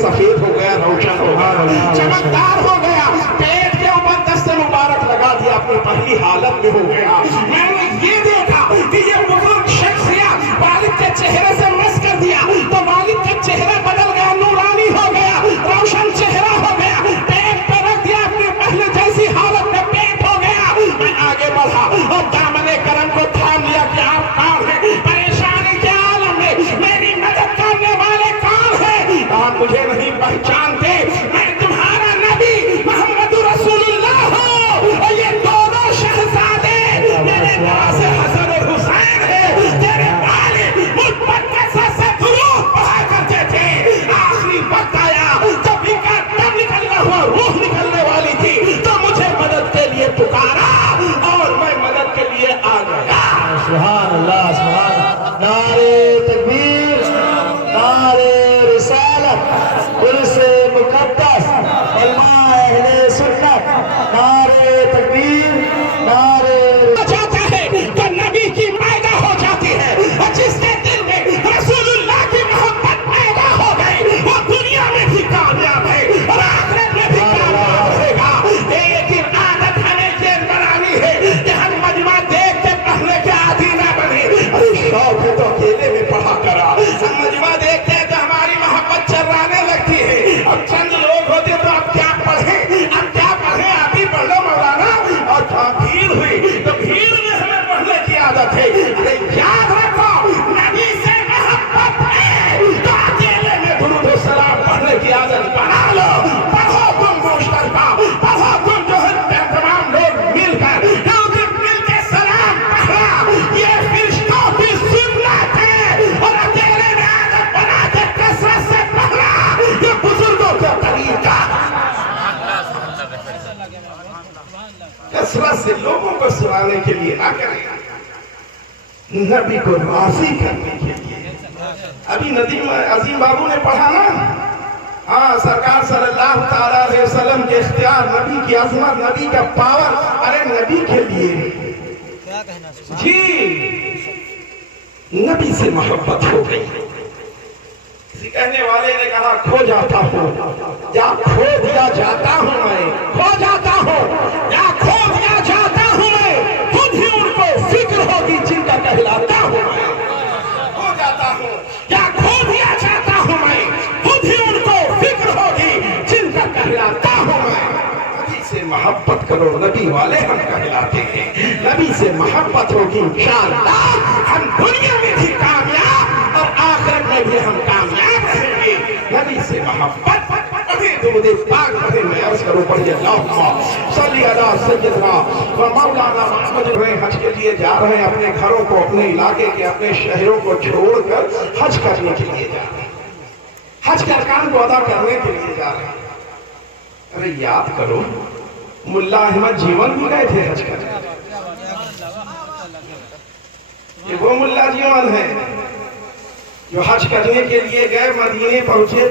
سفید ہو گیا، روشن ہو گیا، چمکدار ہو گیا، پیٹ کے اوپر دست مبارک لگا دیا، اپنی پہلی حالت میں ہو گیا۔ میں نے یہ دیکھا کہ یہ بزرگ شخصیت والد کے چہرے سے مس کر دیا تو والد کا چہرہ بدل گیا، نورانی ہو گیا، روشن چہرہ ہو گیا، پیٹ پہ رکھ دیا اپنے پہلے جیسی حالت میں پیٹ ہو گیا۔ میں آگے بڑھا اور دامن کرم کو تھام لیا کہ آپ کون ہیں؟ پریشانی کے عالم میں میری مدد کرنے والے کون ہیں؟ آپ مجھے نہیں پہچانتے، میں تمہارا نبی محمد رسول اللہ ہوں، اور یہ دونوں شہزادے میرے پاس حسن اور حسین ہیں۔ تیرے والد مجھ پر کثرت سے درود پڑھا کرتے تھے، آخری وقت آیا جب ان کا دم نکلنا ہوا، روح نکلنے والی تھی، تو مجھے مدد کے لیے پکارا اور میں مدد کے لیے آ گیا۔ سبحان اللہ، سبحان اللہ، نعرے تکبیر، نعرے رسالت، قدس مقدس، علماء اہل سنت، نعرے تکبیر، نعرے جاتا ہے تو نبی کی پیدا ہو جاتی ہے، اور جس کے دل میں رسول اللہ کی محبت پیدا ہو گئی وہ دنیا میں بھی کامیاب ہے اور آخرت میں بھی کامیاب ہوئے گا۔ لیکن عادت ہمیں یہ بنانی ہے کہ ہم مجمع دیکھ کے پڑھنے کے عادی نہ بنے۔ ارے شوق ہے تو اکیلے میں پڑھا کرا، ہم مجمع دیکھتے ہیں تو ہماری محبت چرانے لگتی ہے۔ اب چند لوگ ہوتے تو اب کیا پڑھیں، اب کیا پڑھیں، آپ ہی پڑھ لو مولانا۔ اور جہاں بھیڑ ہوئی تو بھیڑ میں ہمیں پڑھنے کی عادت ہے۔ ارے یاد رکھو نبی سے محبت ہے تو اکیلے میں درود و سلام پڑھنے کی عادت بنا لو۔ پڑھو تم مشترکہ، پڑھو تم جو ہے تمام لوگ مل کر، کیونکہ مل کے سلام پڑھنا یہ فرشتوں کی سنت ہے، اور اکیلے میں عادت بنا کے کثرت سے پڑھنا یہ بزرگوں کا طریقہ ہے۔ کثرت سے لوگوں کو سنانے کے لیے نہ کریں، نبی کو راضی کرنے کے لیے۔ ابھی ندیم عظیم بابو نے پڑھا نا، ہاں سرکار صلی اللہ تعالیٰ علیہ وسلم کے اختیار، نبی کی عظمت، نبی کا پاور، ارے نبی کے لیے جی نبی سے محبت ہو گئی۔ کسی کہنے والے نے کہا کھو جاتا ہوں یا کھو دیا جاتا ہوں، میں کھو جاتا ہوں یا کھو دیا جاتا ہوں، میں خود ہی ان کو فکر ہوگی جن کا کہلاتا ہوں، میں کھو جاتا ہوں یا کھو دیا جاتا ہوں، میں خود ہی ان کو فکر ہوگی جن کا کہلاتا ہوں۔ میں نبی سے محبت کرو، نبی والے ہم کہلاتے ہیں۔ نبی سے محبت ہوگی انشاءاللہ ہم دنیا میں بھی کامیاب اور آخرت میں بھی ہم کامیاب رہیں گے۔ نبی سے محبت ابھی درود پاک پڑھیں، میں عرض کروں پڑھیے اللہم صلی علی سیدنا و مولانا محمد۔ حج کے لیے جا رہے ہیں، اپنے گھروں کو، اپنے علاقے کے، اپنے شہروں کو چھوڑ کر حج کرنے کے لیے جا رہے ہیں، حج کے ارکان کو ادا کرنے کے لیے جا رہے ہیں۔ ارے یاد کرو ملا احمد جیون بھی گئے تھے حج کرنے، یہ وہ ملا جیون ہے جو حج کرنے کے لیے گئے، مدینے پہنچے،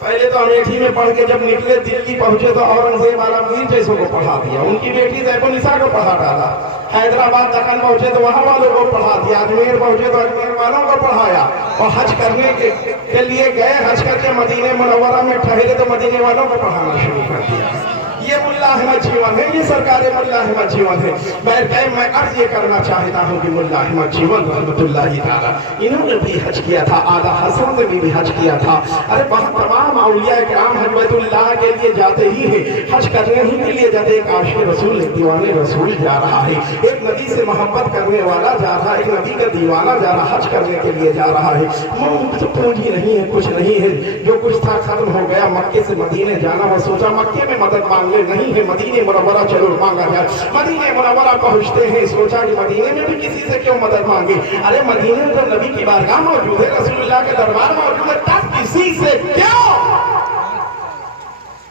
پہلے تو امیٹھی میں پڑھ کے جب نکلے دلی پہنچے تو اورنگزیب عالمگیر جیسوں کو پڑھا دیا، ان کی بیٹی زیب النساء کو پڑھا ڈالا، حیدرآباد دکن پہنچے تو وہاں والوں کو پڑھا دیا، اجمیر پہنچے تو اجمیر والوں کو پڑھایا، اور حج کرنے کے لیے گئے، حج کر کے مدینہ منورہ میں ٹھہرے تو مدینے والوں کو پڑھانا شروع کر دیا۔ یہ ملا احمد جیون ہے، یہ سرکار ملا احمد جیون ہے۔ میں عرض یہ کرنا چاہتا ہوں کہ ملا احمد جیون رحمت اللہ تعالیٰ انہوں نے بھی حج کیا تھا، آدھا حسن نے بھی حج کیا تھا۔ ارے وہاں تمام اولیاء کرام حج بیت اللہ کے لیے جاتے ہی ہیں، حج کرنے ہی کے لیے جاتے۔ ایک عاشق رسول، ایک دیوانے رسول جا رہا ہے، ایک نبی سے محبت کرنے والا جا رہا ہے، ایک نبی کا دیوانہ جا رہا، حج کرنے کے لیے جا رہا ہے۔ پونجی نہیں ہے، کچھ نہیں ہے، جو کچھ تھا ختم ہو گیا۔ مکے سے مدینے جانا، وہ سوچا مکے میں مدد مانگ لے، نہیں ہے مدینہ منورہ چلو مانگا جائے۔ مدینہ منورہ پہنچتے ہیں، سوچا کہ مدینہ میں بھی کسی سے کیوں مدد مانگے، ارے مدینہ میں تو نبی کی بارگاہ موجود ہے، رسول اللہ کے دربار موجود ہے، تب کسی سے کیوں؟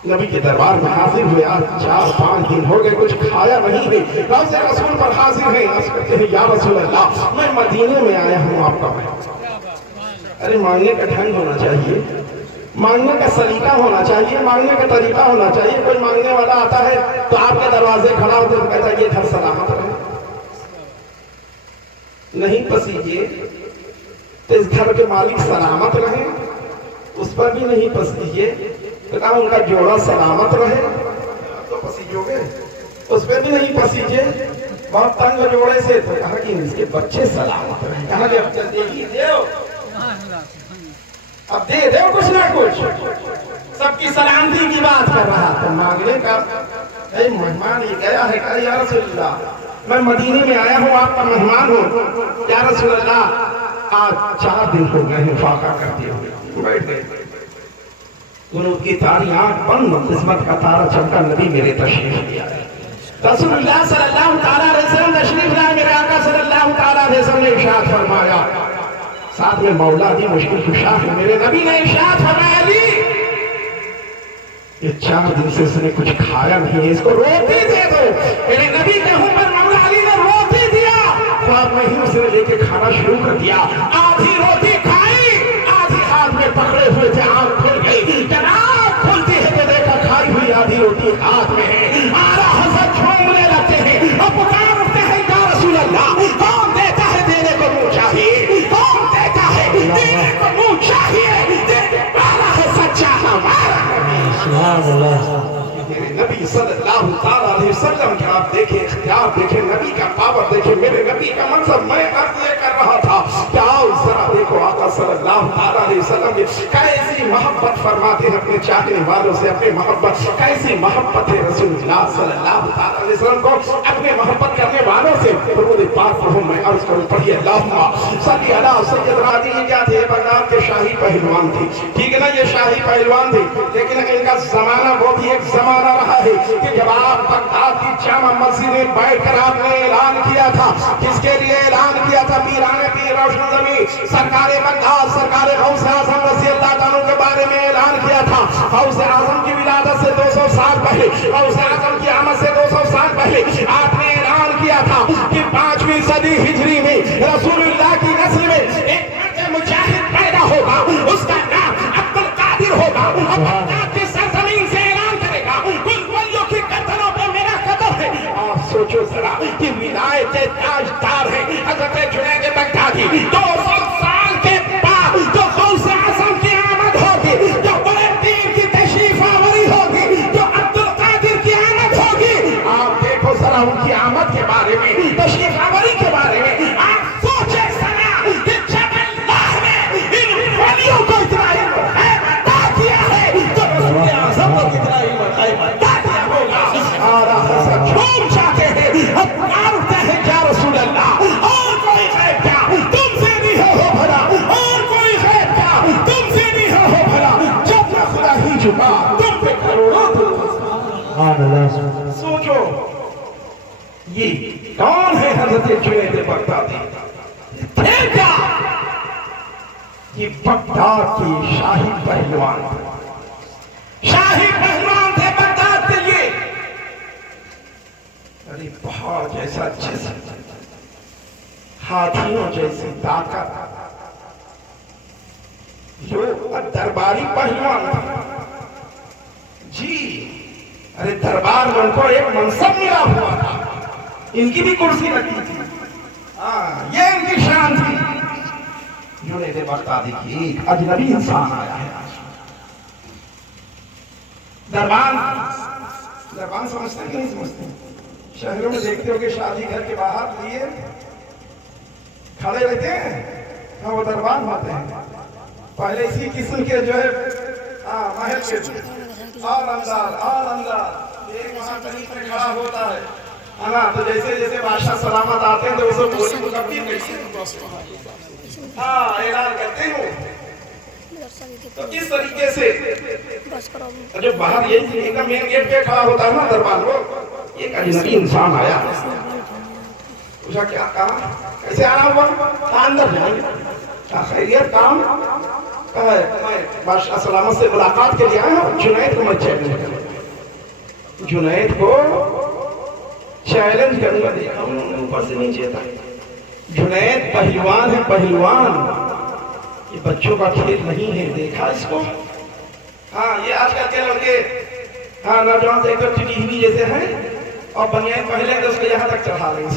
نبی کے دربار میں حاضر ہوئے، 4-5 دن ہو گئے، کچھ کھایا نہیں ہے، روضہ رسول پر حاضر ہیں، عرض کرتے ہیں یا رسول اللہ میں مدینے میں آیا ہوں آپ کا میں۔ ارے مانگنے کا ڈھنگ ہونا چاہیے، مانگنے کا سلیقہ ہونا چاہیے، مانگنے کا طریقہ ہونا چاہیے۔ کوئی مانگنے والا آتا ہے تو آپ کے دروازے کھڑا ہوتے تو کہتا ہے یہ گھر سلامت رہے، نہیں پسیجیے تو اس گھر کے مالک سلامت رہیں، اس پر بھی نہیں پسیجے، تو کہا ان کا جوڑا سلامت رہے تو پسیجو گے، اس پہ بھی نہیں پسیجے بہت تنگ جوڑے سے، تو کہا کہ اس کے بچے سلامت رہے، کہا کہ اب جلدی دیو، اب دے دو کچھ نہ کچھ، سب کی سلامتی کی بات کر رہا تھا۔ مانگنے کا اے مہمان یہ گیا ہے، کہا یا رسول اللہ میں مدینے میں آیا ہوں، آپ کا مہمان ہوں، یا رسول اللہ آج 4 دن ہو گئے ہیں فاقہ کرتے ہوئے، بیٹھ گئے، قنوت کی تاری آنکھ بند، قسمت کا تارا چمکا، نبی میرے تشریف لیا ہے، رسول اللہ صلی اللہ تعالیٰ علیہ وسلم تشریف لائے، میرے آقا صلی اللہ تعالیٰ علیہ وسلم نے ارشاد فرمایا، ساتھ میں مولا دی مشکل کشا ہے، میرے نبی نے ارشاد فرمایا دی یہ 4 دن سے اس نے کچھ کھایا نہیں ہے، اس کو روٹی دے دو، میرے نبی کے ہوں پر مولا علی نے روٹی دیا، خواب میں ہی اس نے لے کے کھانا شروع کر دیا، آدھی روٹی کھائی، آدھی ہاتھ میں پکڑے ہوئے تھے، آنکھ کھل گئی، جب آنکھ کھلتی ہے تو دیکھا کھائی ہوئی آدھی روٹی ہاتھ میں ہے، آرہ حضرت جھومنے لگتے ہیں اور پکار اٹھتے ہیں یا رسول اللہ کون دیتا ہے دینے کو منہ چاہیے، کون دیتا ہے دینے کو منہ چاہیے، دینے والا ہے سچا ہمارا سبحان اللہ۔ میرے نبی صلی اللہ تعالیٰ علیہ وسلم کا آپ دیکھیں اختیار دیکھیں، نبی کا پاور دیکھیں، میرے نبی کا منصب میں عرض یہ کر رہا تھا کہ آؤ ذرا دیکھو آقا صلی اللہ تعالیٰ علیہ وسلم کیسی محبت فرماتے ہیں اپنے چاہنے والوں سے، اپنے محبت کیسی محبت ہے رسول اللہ صلی اللہ تعالیٰ علیہ وسلم کو اپنے محبت کرنے والوں سے۔ درود پاک پڑھوں میں عرض کروں پڑھیے اللہم صلی علی سیدنا، یہ کیا تھے بغداد کے شاہی پہلوان تھی، ٹھیک ہے نا، یہ شاہی پہلوان تھی، لیکن ان کا زمانہ وہ بھی ایک زمانہ رہا ہے کہ جب آپ بغداد کی جامع مسجد میں بیٹھ کر آپ نے اعلان کیا تھا، کس کے لیے اعلان کیا تھا؟ پیران پیر روشن زمین سرکار بغداد سرکار غوث اعظم رضی اللہ عنہ کے بارے میں اعلان کیا تھا۔ غوث اعظم کی ولادت سے 200 سال پہلے، غوث اعظم کی آمد سے 200 سال پہلے آپ نے اعلان کیا تھا کہ 5ویں صدی ہجری میں رسول اللہ کی نسل میں ایک مرد مجاہد پیدا ہوگا، اس کا نام عبد القادر ہوگا، اور بغداد کی سرزمین سے اعلان کرے گا کل ولیوں کی گردنوں پہ میرا قدم ہے۔ آپ سوچو ذرا کہ ولایت تاجدار ہے حضرت جنید بغدادی، 200 سال کے بعد جو غوث اعظم کی آمد ہوگی، جو بڑے دین کی تشریف آوری ہوگی، جو عبد القادر کی آمد ہوگی، آپ دیکھو ذرا ان کی آمد کے بارے میں، تشریف آوری کے بارے میں آپ سوچے ذرا کہ جب اللہ نے ان ولیوں کو اتنا علم غیب عطا کیا ہے تو رسول اعظم کو کتنا علم غیب عطا کیا ہوگا۔ اور حضرت جھوم جاتے ہیں، اب پکار اٹھتے ہیں یا رسول اللہ اور کوئی غیب کیا تم سے بھی ہو بھلا، اور کوئی غیب کیا تم سے بھی ہو بھلا، جب نہ خدا ہی جھکا تم پہ کروڑوں سبحان اللہ۔ سوچو یہ کون ہے حضرت جنید بغدادی؟ تھے کیا؟ یہ بغداد کی شاہی پہلوان تھے، شاہی پہلوان تھے بغداد کے لیے، ارے پہاڑ جیسا جسم، ہاتھیوں جیسی طاقت، جو درباری پہلوان تھے جی، ارے دربار میں ان کو ایک منصب ملا ہوا تھا، ان کی بھی کرسی رکھی تھی، یہ ان کی شان تھی۔ جنید بغدادی کی ایک اجنبی انسان آیا ہے، دربان سمجھتے ہیں کہ نہیں سمجھتے؟ شہروں میں دیکھتے ہو کہ شادی گھر کے باہر لیے کھڑے رہتے ہیں، ہاں وہ دربان ہوتے ہیں، پہلے اسی قسم کے جو ہے محل کے اور اندر ایک وہاں قریب میں کھڑا ہوتا ہے، تو جیسے جیسے بادشاہ سلامت آتے ہیں تو اسے بولی مکبر کہتے ہیں، اعلان کرتے ہوں، تو اس طریقے سے جو باہر یہ مین گیٹ پہ کھڑا ہوتا ہے نا دربان، وہ ایک اجنبی انسان آیا، پوچھا کیا کہا کیسے آنا ہوا؟ کہا اندر جائیں گے، کہا خیریت کام؟ کہا میں بادشاہ سلامت سے ملاقات کے لیے آیا ہوں، جنید کو میں چیلنج کروں، جنید کو چیلنج کروں گا، دیکھا انہوں نے اوپر سے نیچے تھا، جنید پہلوان ہے، پہلوان، یہ بچوں کا کھیل نہیں ہے، دیکھا اس کو؟ یہ آج کل کے لڑکے نوجوان سے ایک تو ٹی وی جیسے ہیں اور بنیان پہلے تو اس کو یہاں تک چڑھا لیں گے،